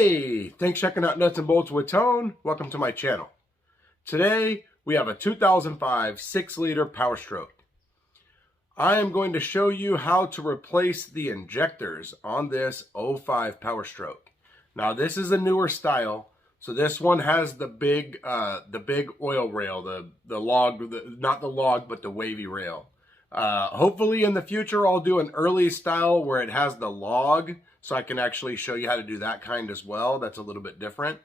Hey, thanks for checking out Nuts and Bolts with Tone. Welcome to my channel. Today we have a 2005 6-liter Powerstroke. I am going to show you how to replace the injectors on this 05 Powerstroke. Now this is a newer style, so this one has the big oil rail, the log, not the log, but the wavy rail. Hopefully in the future I'll do an early style where it has the log, so I can actually show you how to do that kind as well. That's a little bit different.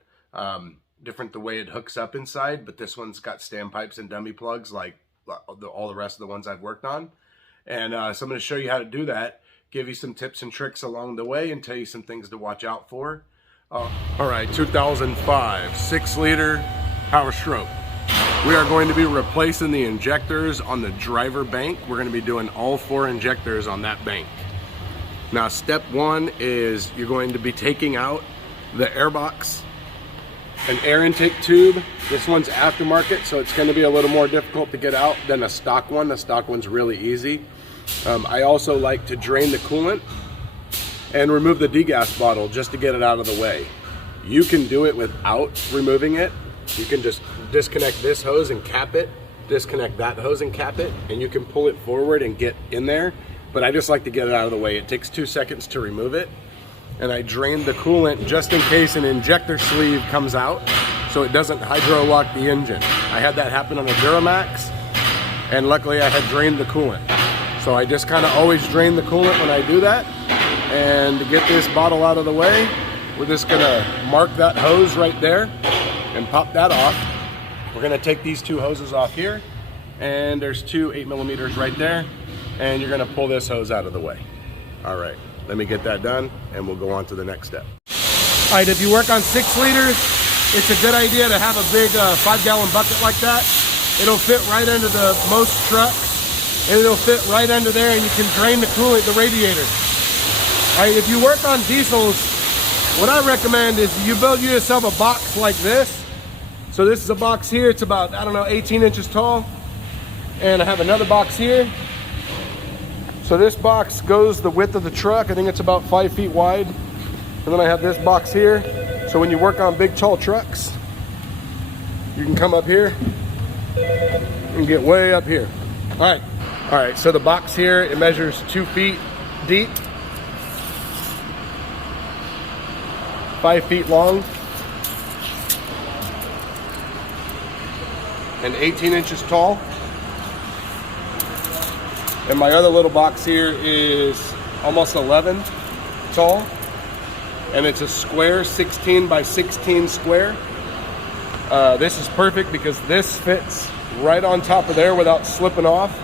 Different the way it hooks up inside, but this one's got standpipes and dummy plugs like all the rest of the ones I've worked on. And so I'm going to show you how to do that, give you some tips and tricks along the way, and tell you some things to watch out for. All right, 2005 6-liter Powerstroke. We are going to be replacing the injectors on the driver bank. We're going to be doing all 4 injectors on that bank. Now step 1 is you're going to be taking out the air box, an air intake tube. This one's aftermarket, so it's going to be a little more difficult to get out than a stock one. The stock one's really easy. I also like to drain the coolant and remove the degas bottle just to get it out of the way. You can do it without removing it. You can just disconnect this hose and cap it, disconnect that hose and cap it, and you can pull it forward and get in there. But I just like to get it out of the way. It takes 2 seconds to remove it. And I drain the coolant just in case an injector sleeve comes out so it doesn't hydro lock the engine. I had that happen on a Duramax, and luckily I had drained the coolant. So I just kind of always drain the coolant when I do that. And to get this bottle out of the way, we're just gonna mark that hose right there and pop that off. We're gonna take these 2 hoses off here, and there's 2 8mm right there, and you're gonna pull this hose out of the way. All right, let me get that done, and we'll go on to the next step. All right, if you work on 6 liters, it's a good idea to have a big 5-gallon bucket like that. It'll fit right under most trucks, and it'll fit right under there, and you can drain the coolant, the radiator. All right, if you work on diesels, what I recommend is you build yourself a box like this. So this is a box here, it's about, I don't know, 18 inches tall. And I have another box here. So this box goes the width of the truck. I think it's about 5 feet wide. And then I have this box here. So when you work on big tall trucks, you can come up here and get way up here. All right, so the box here, it measures 2 feet deep, 5 feet long, and 18 inches tall. And my other little box here is almost 11 tall, and it's a square 16 by 16 square. This is perfect because this fits right on top of there without slipping off.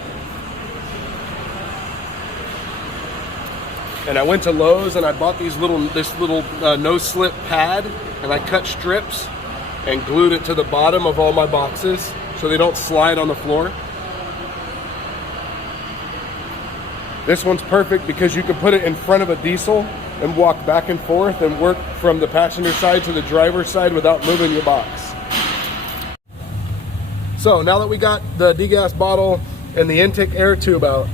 And I went to Lowe's and I bought this little no-slip pad, and I cut strips and glued it to the bottom of all my boxes so they don't slide on the floor. This one's perfect because you can put it in front of a diesel and walk back and forth and work from the passenger side to the driver's side without moving your box. So now that we got the degas bottle and the intake air tube out,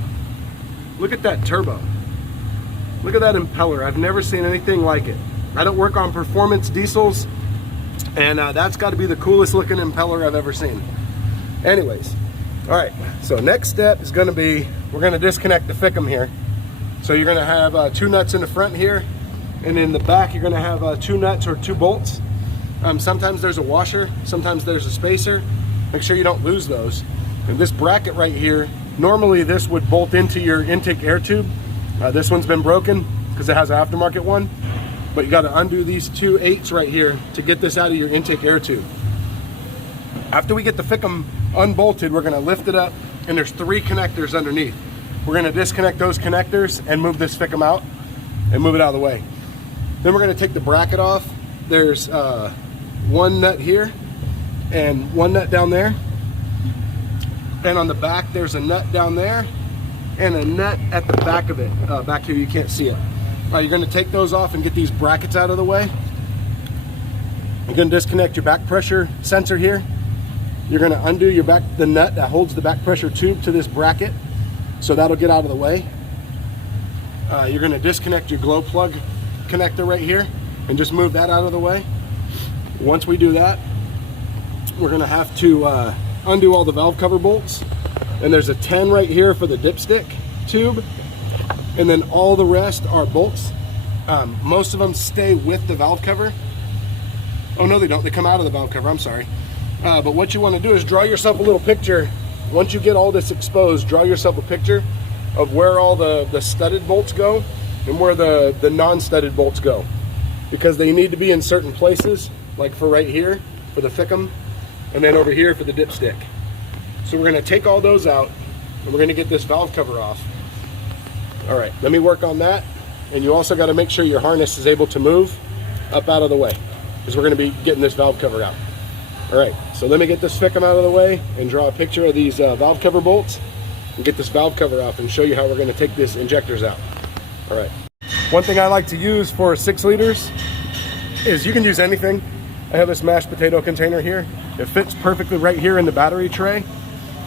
look at that turbo. Look at that impeller. I've never seen anything like it. I don't work on performance diesels, and that's got to be the coolest looking impeller I've ever seen. Anyways, all right, so next step is going to be, we're going to disconnect the fickum here. So you're going to have 2 nuts in the front here, and in the back you're going to have 2 nuts or 2 bolts. Sometimes there's a washer, sometimes there's a spacer. Make sure you don't lose those. And this bracket right here, normally this would bolt into your intake air tube. This one's been broken because it has an aftermarket one, but you got to undo these 2 8s right here to get this out of your intake air tube. After we get the fickum unbolted, we're going to lift it up, and there's 3 connectors underneath. We're going to disconnect those connectors and move this fickum out and move it out of the way. Then we're going to take the bracket off. There's 1 nut here and 1 nut down there, and on the back there's a nut down there and a nut at the back of it. Back here you can't see it. You're going to take those off and get these brackets out of the way. You're going to disconnect your back pressure sensor here. You're going to undo the nut that holds the back pressure tube to this bracket, so that'll get out of the way. You're going to disconnect your glow plug connector right here. and just move that out of the way. Once we do that, we're gonna have to undo all the valve cover bolts. And there's a 10 right here for the dipstick tube. And then all the rest are bolts. Most of them stay with the valve cover. Oh no, they don't, they come out of the valve cover, I'm sorry. But what you wanna do is draw yourself a little picture. Once you get all this exposed, draw yourself a picture of where all the studded bolts go and where the non-studded bolts go. Because they need to be in certain places, like for right here, for the thickum, and then over here for the dipstick. So we're gonna take all those out, and we're gonna get this valve cover off. All right, let me work on that. And you also gotta make sure your harness is able to move up out of the way, because we're gonna be getting this valve cover out. All right, so let me get this thickum out of the way and draw a picture of these valve cover bolts and get this valve cover off and show you how we're gonna take these injectors out. All right. One thing I like to use for 6 liters is you can use anything. I have this mashed potato container here. It fits perfectly right here in the battery tray.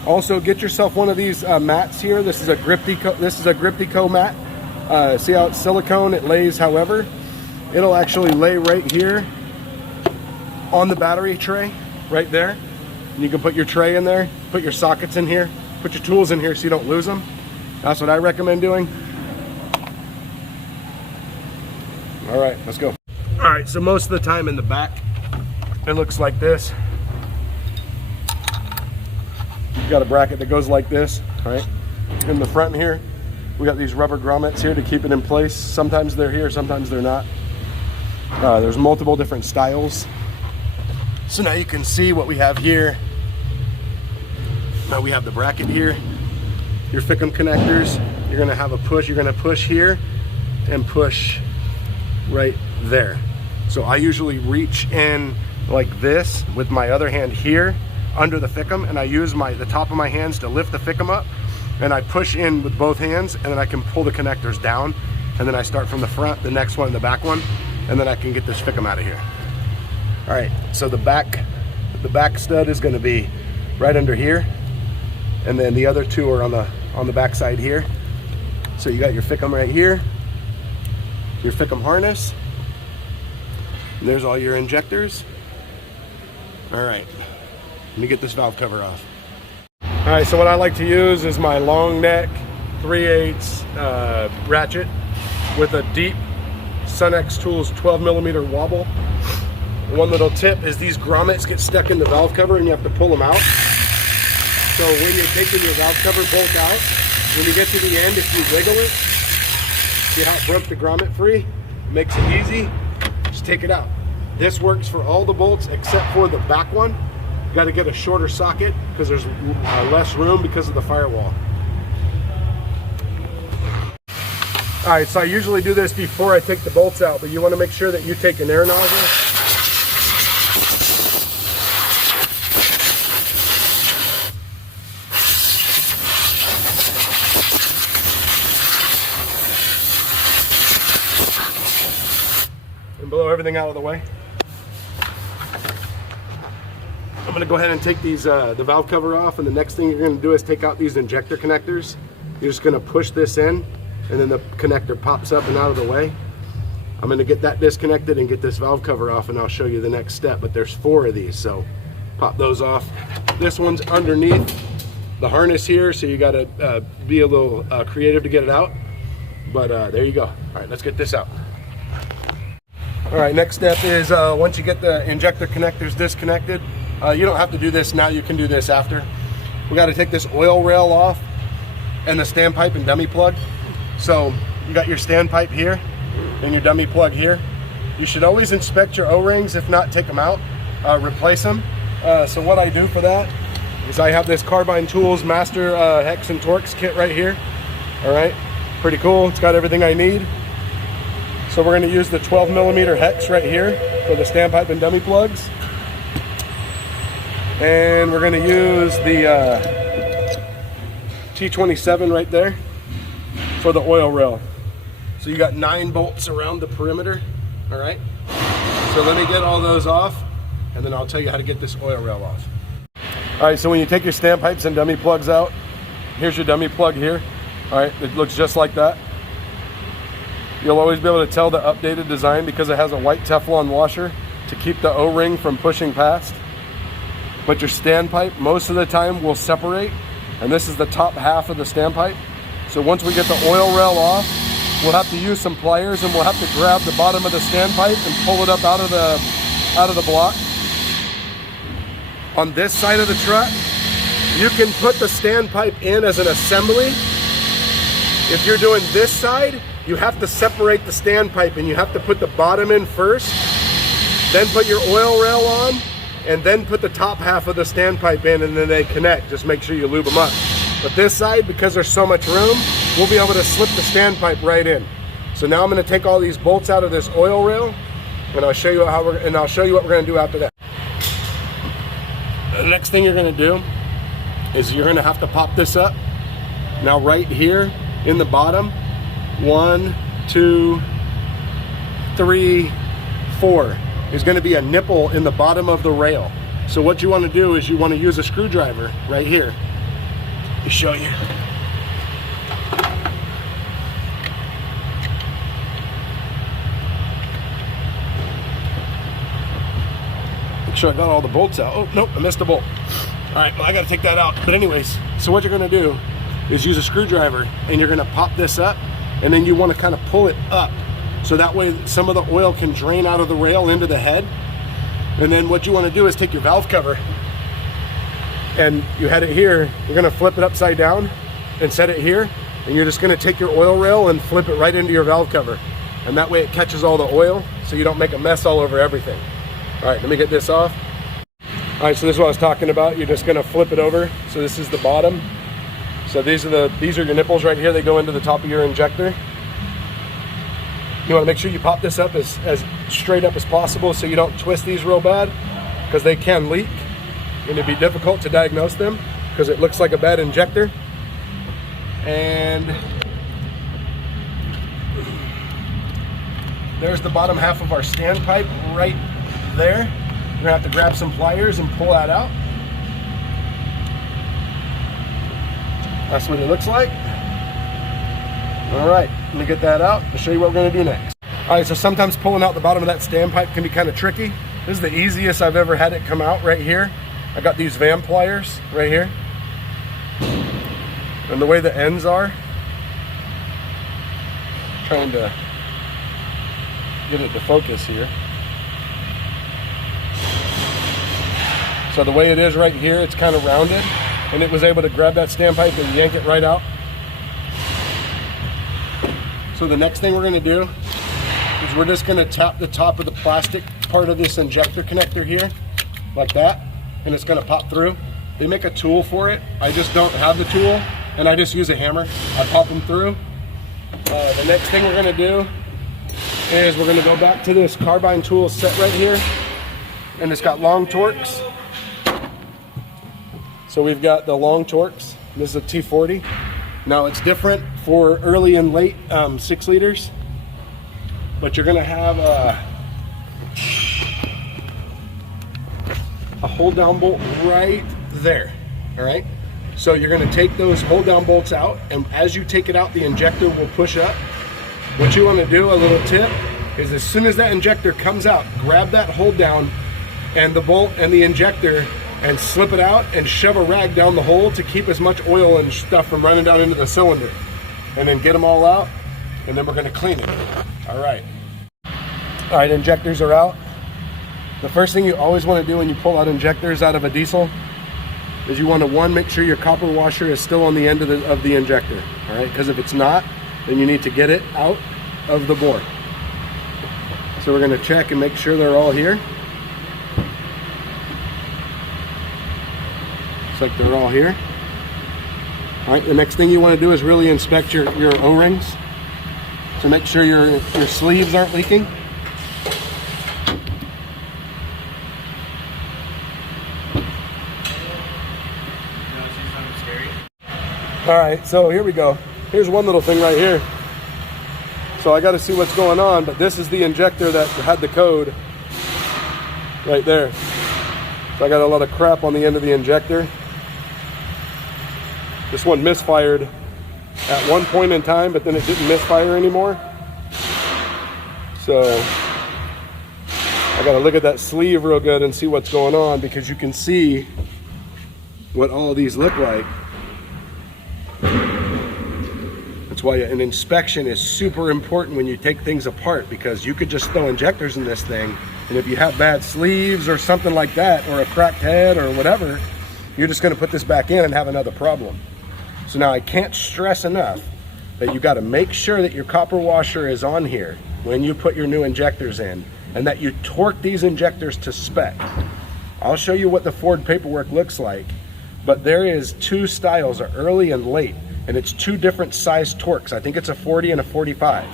Also, get yourself one of these mats here. This is a Griptico mat. See how it's silicone? It lays however. It'll actually lay right here on the battery tray, right there. And you can put your tray in there, put your sockets in here, put your tools in here so you don't lose them. That's what I recommend doing. All right, let's go. All right, so most of the time in the back, it looks like this. You've got a bracket that goes like this, all right? In the front here, we got these rubber grommets here to keep it in place. Sometimes they're here, sometimes they're not. There's multiple different styles. So now you can see what we have here. Now we have the bracket here, your thickum connectors. You're gonna have a push, you're gonna push here and push right there. So I usually reach in like this with my other hand here under the thickum, and I use the top of my hands to lift the thickum up, and I push in with both hands, and then I can pull the connectors down, and then I start from the front, the next one, the back one, and then I can get this thickum out of here. All right, so the back stud is going to be right under here, and then the other two are on the back side here. So you got your thickum right here, your thickum harness, and there's all your injectors. All right, let me get this valve cover off. All right, so what I like to use is my long neck 3/8 ratchet with a deep Sunex Tools 12mm wobble. One little tip is these grommets get stuck in the valve cover and you have to pull them out. So when you're taking your valve cover bolt out, when you get to the end, if you wiggle it, see how it broke the grommet free? It makes it easy, just take it out. This works for all the bolts except for the back one. You got to get a shorter socket because there's less room because of the firewall. All right, so I usually do this before I take the bolts out, but you want to make sure that you take an air nozzle. And blow everything out of the way. I'm going to go ahead and take these the valve cover off, and the next thing you're going to do is take out these injector connectors. You're just going to push this in, and then the connector pops up and out of the way. I'm going to get that disconnected and get this valve cover off, and I'll show you the next step, but there's 4 of these, so pop those off. This one's underneath the harness here, so you got to be a little creative to get it out, but there you go. All right, let's get this out. All right, next step is once you get the injector connectors disconnected, you don't have to do this now, you can do this after. We got to take this oil rail off and the standpipe and dummy plug. So you got your standpipe here and your dummy plug here. You should always inspect your O-rings. If not, take them out, replace them. So what I do for that is I have this Carbine Tools Master Hex and Torx kit right here. All right, pretty cool. It's got everything I need. So we're going to use the 12mm hex right here for the standpipe and dummy plugs. And we're going to use the T27 right there for the oil rail. So you got 9 bolts around the perimeter. All right. So let me get all those off, and then I'll tell you how to get this oil rail off. All right, so when you take your standpipes and dummy plugs out, here's your dummy plug here. All right, it looks just like that. You'll always be able to tell the updated design because it has a white Teflon washer to keep the O-ring from pushing past. But your standpipe most of the time will separate, and this is the top half of the standpipe. So once we get the oil rail off, we'll have to use some pliers and we'll have to grab the bottom of the standpipe and pull it up out of the block. On this side of the truck, you can put the standpipe in as an assembly. If you're doing this side, you have to separate the standpipe and you have to put the bottom in first, then put your oil rail on, and then put the top half of the standpipe in, and then they connect. Just make sure you lube them up. But this side, because there's so much room, we'll be able to slip the standpipe right in. So now I'm going to take all these bolts out of this oil rail, and I'll show you what we're going to do after that. The next thing you're going to do is you're going to have to pop this up. Now right here in the bottom, 1, 2, 3, 4. There's going to be a nipple in the bottom of the rail. So what you want to do is you want to use a screwdriver right here to show you. Make sure I got all the bolts out. Oh, nope, I missed a bolt. All right, well, I got to take that out. But anyways, so what you're going to do is use a screwdriver and you're going to pop this up, and then you want to kind of pull it up. So that way some of the oil can drain out of the rail into the head. And then what you want to do is take your valve cover and you had it here. You're going to flip it upside down and set it here. And you're just going to take your oil rail and flip it right into your valve cover. And that way it catches all the oil so you don't make a mess all over everything. All right, let me get this off. All right, so this is what I was talking about. You're just going to flip it over. So this is the bottom. So these are your nipples right here. They go into the top of your injector. You want to make sure you pop this up as straight up as possible so you don't twist these real bad, because they can leak and it'd be difficult to diagnose them because it looks like a bad injector. And there's the bottom half of our standpipe right there. We're gonna have to grab some pliers and pull that out. That's what it looks like. All right, let me get that out and show you what we're gonna do next. All right, so sometimes pulling out the bottom of that standpipe can be kind of tricky. This is the easiest I've ever had it come out right here. I got these van pliers right here. And the way the ends are, trying to get it to focus here. So the way it is right here, it's kind of rounded, and it was able to grab that standpipe and yank it right out. So the next thing we're going to do is we're just going to tap the top of the plastic part of this injector connector here, like that, and it's going to pop through. They make a tool for it. I just don't have the tool, and I just use a hammer. I pop them through. The next thing we're going to do is we're going to go back to this carbine tool set right here, and it's got long Torx. So we've got the long Torx. This is a T40. Now it's different for early and late 6 liters, but you're gonna have a hold down bolt right there, all right? So you're gonna take those hold down bolts out, and as you take it out, the injector will push up. What you wanna do, a little tip, is as soon as that injector comes out, grab that hold down and the bolt and the injector and slip it out and shove a rag down the hole to keep as much oil and stuff from running down into the cylinder. And then get them all out, and then we're gonna clean it. All right, injectors are out. The first thing you always wanna do when you pull out injectors out of a diesel is you wanna, one, make sure your copper washer is still on the end of the injector, all right? Because if it's not, then you need to get it out of the bore. So we're gonna check and make sure they're all here. Like they're all here. All right, the next thing you want to do is really inspect your O-rings. So make sure your sleeves aren't leaking. All right, so here we go. Here's one little thing right here. So I got to see what's going on, but this is the injector that had the code right there. So I got a lot of crap on the end of the injector. This one misfired at one point in time, but then it didn't misfire anymore. So I gotta look at that sleeve real good and see what's going on, because you can see what all of these look like. That's why an inspection is super important when you take things apart, because you could just throw injectors in this thing, and if you have bad sleeves or something like that, or a cracked head or whatever, you're just gonna put this back in and have another problem. So now I can't stress enough that you gotta make sure that your copper washer is on here when you put your new injectors in, and that you torque these injectors to spec. I'll show you what the Ford paperwork looks like, but there is two styles, a early and late, and it's two different size torques. I think it's a 40 and a 45.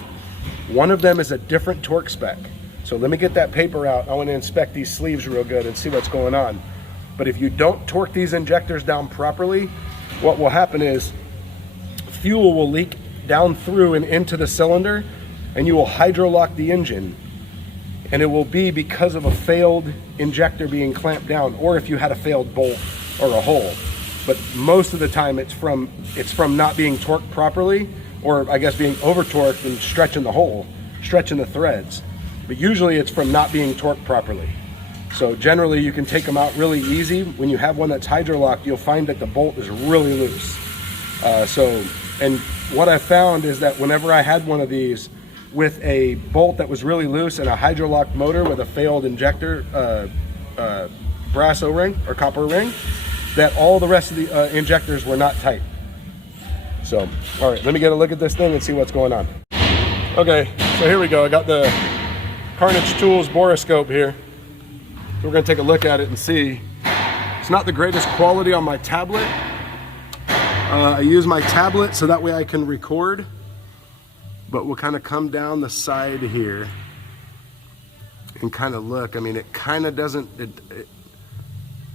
One of them is a different torque spec. So let me get that paper out. I want to inspect these sleeves real good and see what's going on. But if you don't torque these injectors down properly, what will happen is fuel will leak down through and into the cylinder, and you will hydrolock the engine. And it will be because of a failed injector being clamped down, or if you had a failed bolt or a hole. But most of the time it's from not being torqued properly, or I guess being over torqued and stretching the hole, stretching the threads. But usually it's from not being torqued properly. So generally you can take them out really easy. When you have one that's hydrolocked, you'll find that the bolt is really loose. And what I found is that whenever I had one of these with a bolt that was really loose and a hydrolocked motor with a failed injector, brass O-ring or copper ring, that all the rest of the injectors were not tight. So, all right, let me get a look at this thing and see what's going on. Okay, so here we go. I got the Carnage Tools borescope here. So we're gonna take a look at it and see. It's not the greatest quality on my tablet. I use my tablet so that way I can record, but we'll kind of come down the side here and kind of look. I mean, it kind of doesn't,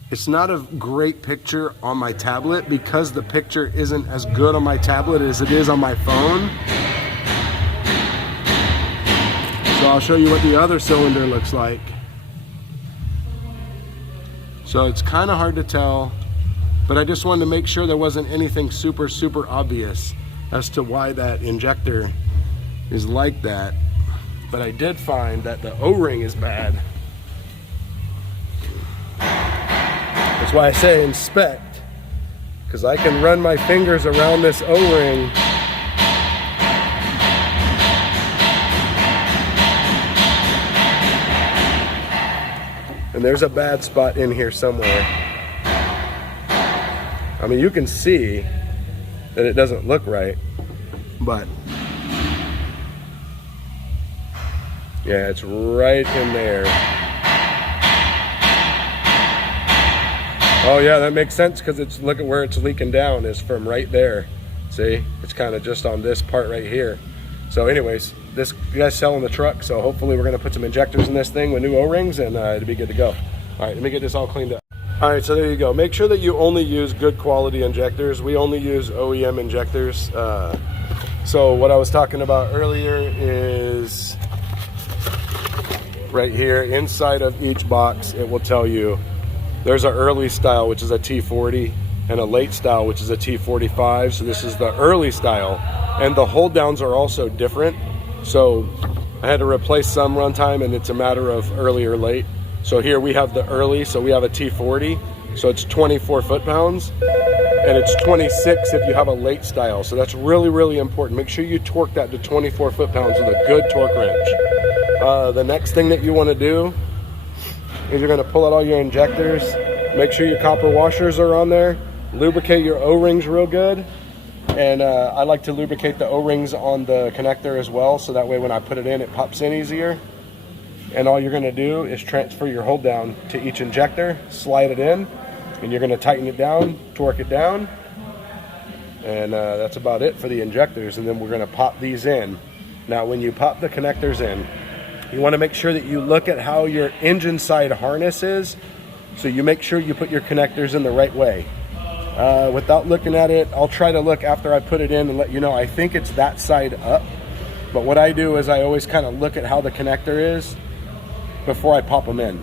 it's not a great picture on my tablet because the picture isn't as good on my tablet as it is on my phone. So I'll show you what the other cylinder looks like. So it's kind of hard to tell, but I just wanted to make sure there wasn't anything super obvious as to why that injector is like that. But I did find that the O-ring is bad. That's why I say inspect, because I can run my fingers around this O-ring and there's a bad spot in here somewhere. I mean, you can see that it doesn't look right, but yeah, it's right in there. Oh yeah, that makes sense, because it's, look at where it's leaking down is from right there. See, it's kind of just on this part right here. So anyways, this guy's selling the truck, so hopefully we're gonna put some injectors in this thing with new O-rings, and it'll be good to go. All right, let me get this all cleaned up. All right, so there you go. Make sure that you only use good quality injectors. We only use OEM injectors. So what I was talking about earlier is right here inside of each box, it will tell you there's an early style, which is a T40, and a late style, which is a T45. So this is the early style, and the hold downs are also different. So I had to replace some runtime, and it's a matter of early or late. So here we have the early, so we have a T40, so it's 24 foot-pounds, and it's 26 if you have a late style. So that's really important. Make sure you torque that to 24 foot-pounds with a good torque wrench. The next thing that you want to do is you're going to pull out all your injectors, make sure your copper washers are on there, lubricate your O-rings real good, and I like to lubricate the O-rings on the connector as well, so that way when I put it in, it pops in easier. And all you're going to do is transfer your hold down to each injector, slide it in, and you're going to tighten it down, torque it down, and that's about it for the injectors. And then we're going to pop these in. Now when you pop the connectors in, you want to make sure that you look at how your engine side harness is, so you make sure you put your connectors in the right way. Without looking at it, I'll try to look after I put it in and let you know. I think it's that side up, but what I do is I always kind of look at how the connector is before I pop them in.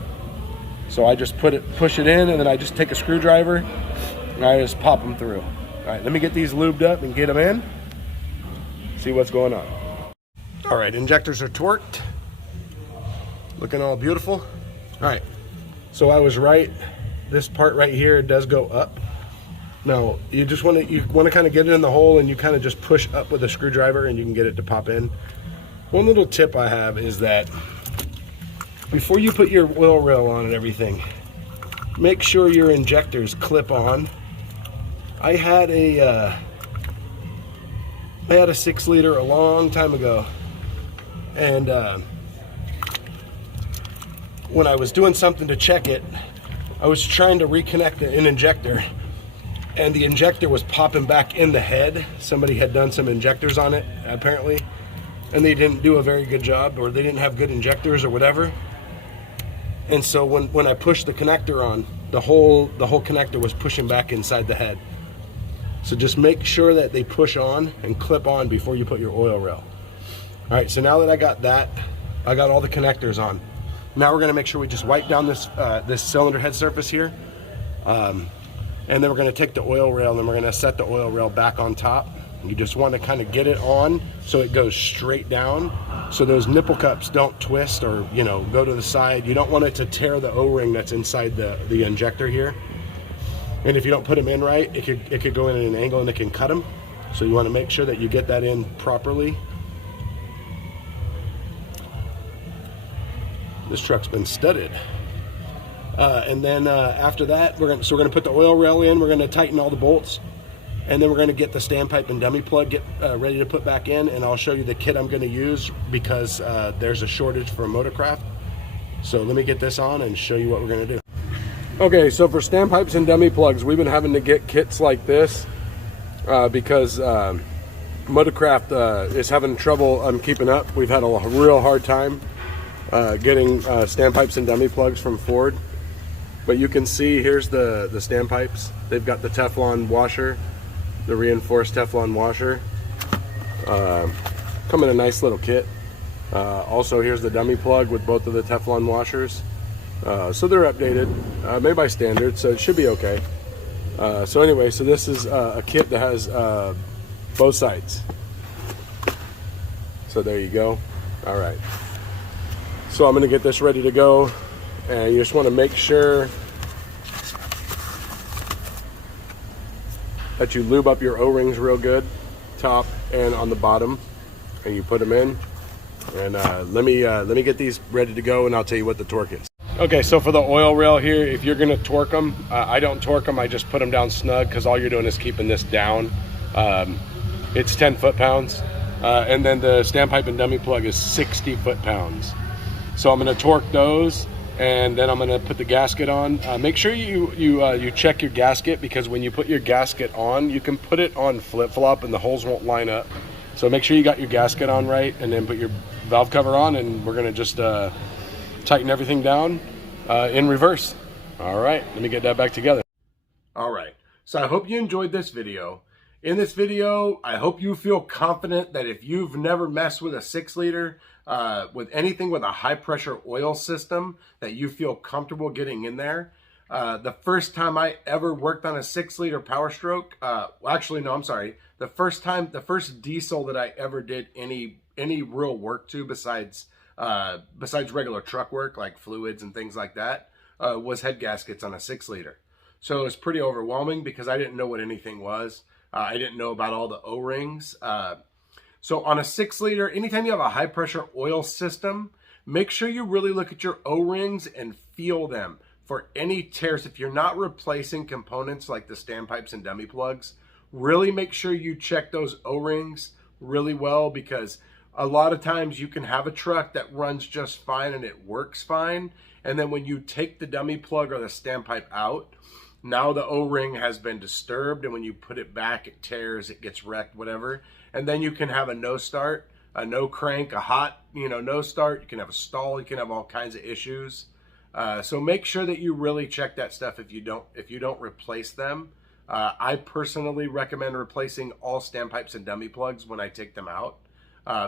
So I just push it in, and then I just take a screwdriver and I just pop them through. All right, let me get these lubed up and get them in, see what's going on. All right, injectors are torqued. Looking all beautiful. All right, so I was right. This part right here does go up. Now you just want to kind of get it in the hole, and you kind of just push up with a screwdriver and you can get it to pop in. One little tip I have is that before you put your oil rail on and everything, make sure your injectors clip on. I had a 6-liter a long time ago, and when I was doing something to check it, I was trying to reconnect an injector, and the injector was popping back in the head. Somebody had done some injectors on it, apparently, and they didn't do a very good job, or they didn't have good injectors or whatever. And so when I pushed the connector on, the whole connector was pushing back inside the head. So just make sure that they push on and clip on before you put your oil rail. All right, so now that I got that, I got all the connectors on. Now we're gonna make sure we just wipe down this cylinder head surface here. And then we're gonna take the oil rail and we're gonna set the oil rail back on top. You just wanna kind of get it on so it goes straight down, so those nipple cups don't twist or, you know, go to the side. You don't want it to tear the O-ring that's inside the injector here. And if you don't put them in right, it could go in at an angle and it can cut them. So you wanna make sure that you get that in properly. This truck's been studded. And then after that, we're gonna put the oil rail in. We're gonna tighten all the bolts, and then we're gonna get the standpipe and dummy plug ready to put back in. And I'll show you the kit I'm gonna use because there's a shortage for Motorcraft. So let me get this on and show you what we're gonna do. Okay, so for standpipes and dummy plugs, we've been having to get kits like this because Motorcraft is having trouble keeping up. We've had a real hard time getting standpipes and dummy plugs from Ford. But you can see here's the standpipes. They've got the Teflon washer, the reinforced Teflon washer. Come in a nice little kit. Also here's the dummy plug with both of the Teflon washers. So they're updated, made by standard, so it should be okay. So anyway, so this is a kit that has both sides. So there you go. All right. So I'm going to get this ready to go, and you just want to make sure that you lube up your O-rings real good, top and on the bottom, and you put them in. And let me get these ready to go, and I'll tell you what the torque is. Okay, so for the oil rail here, if you're going to torque them, I don't torque them. I just put them down snug because all you're doing is keeping this down. It's 10 foot-pounds, and then the standpipe and dummy plug is 60 foot-pounds. So I'm going to torque those, and then I'm going to put the gasket on. Make sure you check your gasket, because when you put your gasket on, you can put it on flip-flop and the holes won't line up. So make sure you got your gasket on right, and then put your valve cover on, and we're going to just tighten everything down in reverse. All right, let me get that back together. All right, so I hope you enjoyed this video. In this video, I hope you feel confident that if you've never messed with a 6-liter, with anything with a high pressure oil system, that you feel comfortable getting in there. The first time I ever worked on a 6-liter Powerstroke, actually, no, I'm sorry. The first diesel that I ever did any real work to besides regular truck work, like fluids and things like that, was head gaskets on a 6-liter. So it was pretty overwhelming because I didn't know what anything was. I didn't know about all the O-rings. So on a 6-liter, anytime you have a high pressure oil system, make sure you really look at your O-rings and feel them for any tears. If you're not replacing components like the standpipes and dummy plugs, really make sure you check those O-rings really well, because a lot of times you can have a truck that runs just fine and it works fine, and then when you take the dummy plug or the standpipe out, now the O-ring has been disturbed, and when you put it back, it tears, it gets wrecked, whatever. And then you can have a no start, a no crank, a hot, no start. You can have a stall. You can have all kinds of issues. So make sure that you really check that stuff if you don't replace them. I personally recommend replacing all standpipes and dummy plugs when I take them out,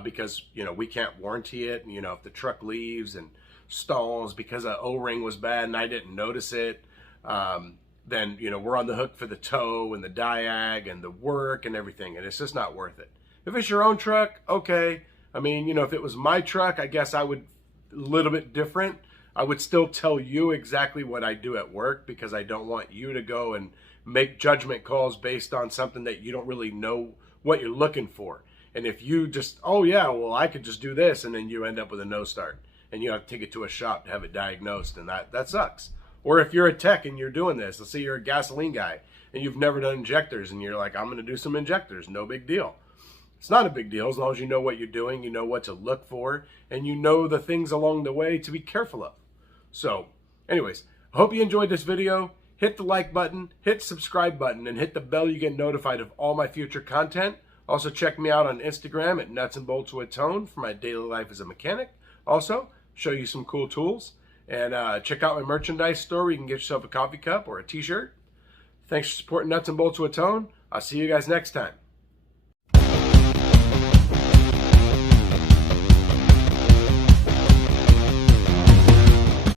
because we can't warranty it. And if the truck leaves and stalls because an O-ring was bad and I didn't notice it, then we're on the hook for the tow and the diag and the work and everything, and it's just not worth it. If it's your own truck, okay. I mean, if it was my truck, I guess I would little bit different. I would still tell you exactly what I do at work because I don't want you to go and make judgment calls based on something that you don't really know what you're looking for. And if you just, oh yeah, well I could just do this, and then you end up with a no start and you have to take it to a shop to have it diagnosed, and that sucks. Or if you're a tech and you're doing this, let's say you're a gasoline guy and you've never done injectors and you're like, I'm going to do some injectors, no big deal. It's not a big deal as long as you know what you're doing, you know what to look for, and you know the things along the way to be careful of. So anyways, I hope you enjoyed this video. Hit the like button, hit the subscribe button, and hit the bell. You get notified of all my future content. Also check me out on Instagram at Nuts and Bolts with Tone for my daily life as a mechanic. Also show you some cool tools. And check out my merchandise store where you can get yourself a coffee cup or a t-shirt. Thanks for supporting Nuts and Bolts with Tone. I'll see you guys next time.